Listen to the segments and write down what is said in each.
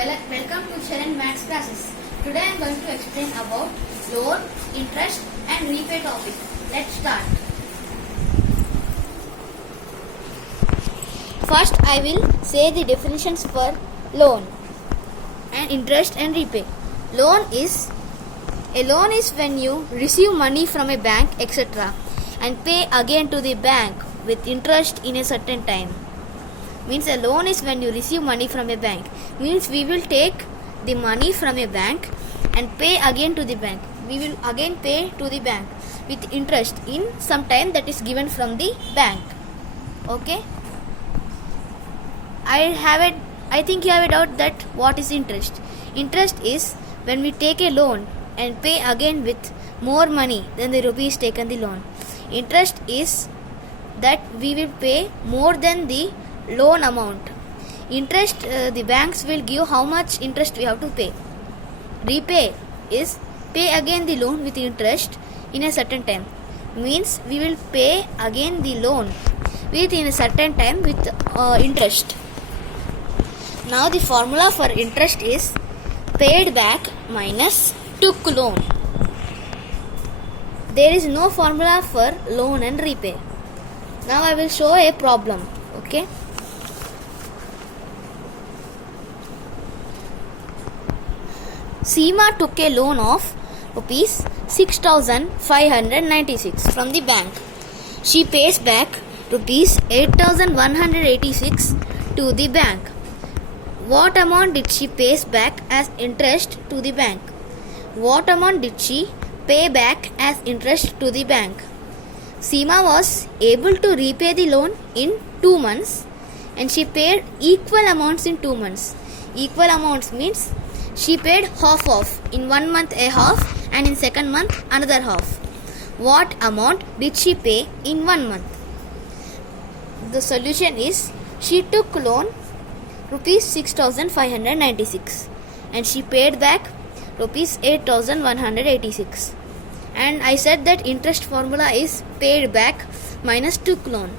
Welcome to Sharon Maths classes. Today I am going to explain about loan, interest and repay topic. Let's start. First I will say the definitions for loan and interest and repay. A loan is when you receive money from a bank etc. and pay again to the bank with interest in a certain time. Means a loan is when you receive money from a bank. Means we will take the money from a bank and pay again to the bank. We will again pay to the bank with interest in some time that is given from the bank. Okay. I think you have a doubt that what is interest. Interest is when we take a loan and pay again with more money than the rupees taken the loan. Interest is that we will pay more than the loan amount. Interest, the banks will give how much interest we have to pay. Repay is pay again the loan with interest in a certain time. Means we will pay again the loan within a certain time with interest. Now the formula for interest is paid back minus took loan. There is no formula for loan and repay. Now I will show a problem. Okay. Seema took a loan of rupees 6,596 from the bank. She pays back rupees 8,186 to the bank. What amount did she pay back as interest to the bank? What amount did she pay back as interest to the bank? Seema was able to repay the loan in 2 months and she paid equal amounts in 2 months. Equal amounts means she paid half of. In 1 month a half and in second month another half. What amount did she pay in 1 month? The solution is she took loan rupees 6,596 and she paid back rupees 8,186. And I said that interest formula is paid back minus took loan.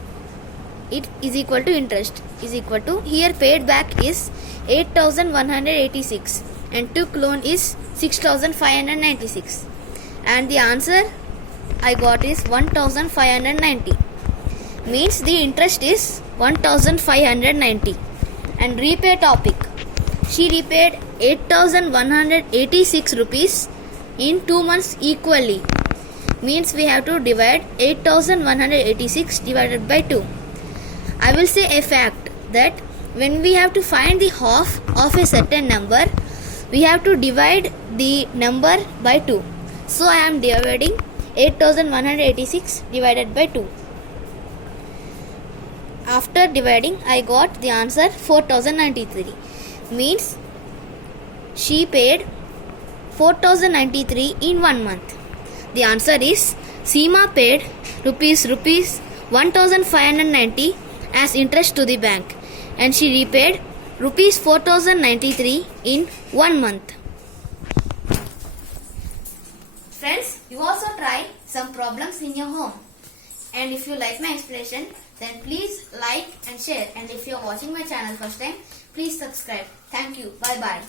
It is equal to interest is equal to, here paid back is 8,186 and took loan is 6,596 and the answer I got is 1,590. Means the interest is 1,590. And repay topic, she repaid 8,186 rupees in 2 months equally. Means we have to divide 8,186 divided by 2. I will say a fact that when we have to find the half of a certain number, we have to divide the number by 2. So I am dividing 8,186 divided by 2. After dividing, I got the answer 4,093. Means she paid 4,093 in 1 month. The answer is Seema paid rupees 1,590 as interest to the bank and she repaid rupees 4,093 in 1 month. Friends, you also try some problems in your home. And if you like my explanation, then please like and share. And if you are watching my channel first time, please subscribe. Thank you. Bye bye.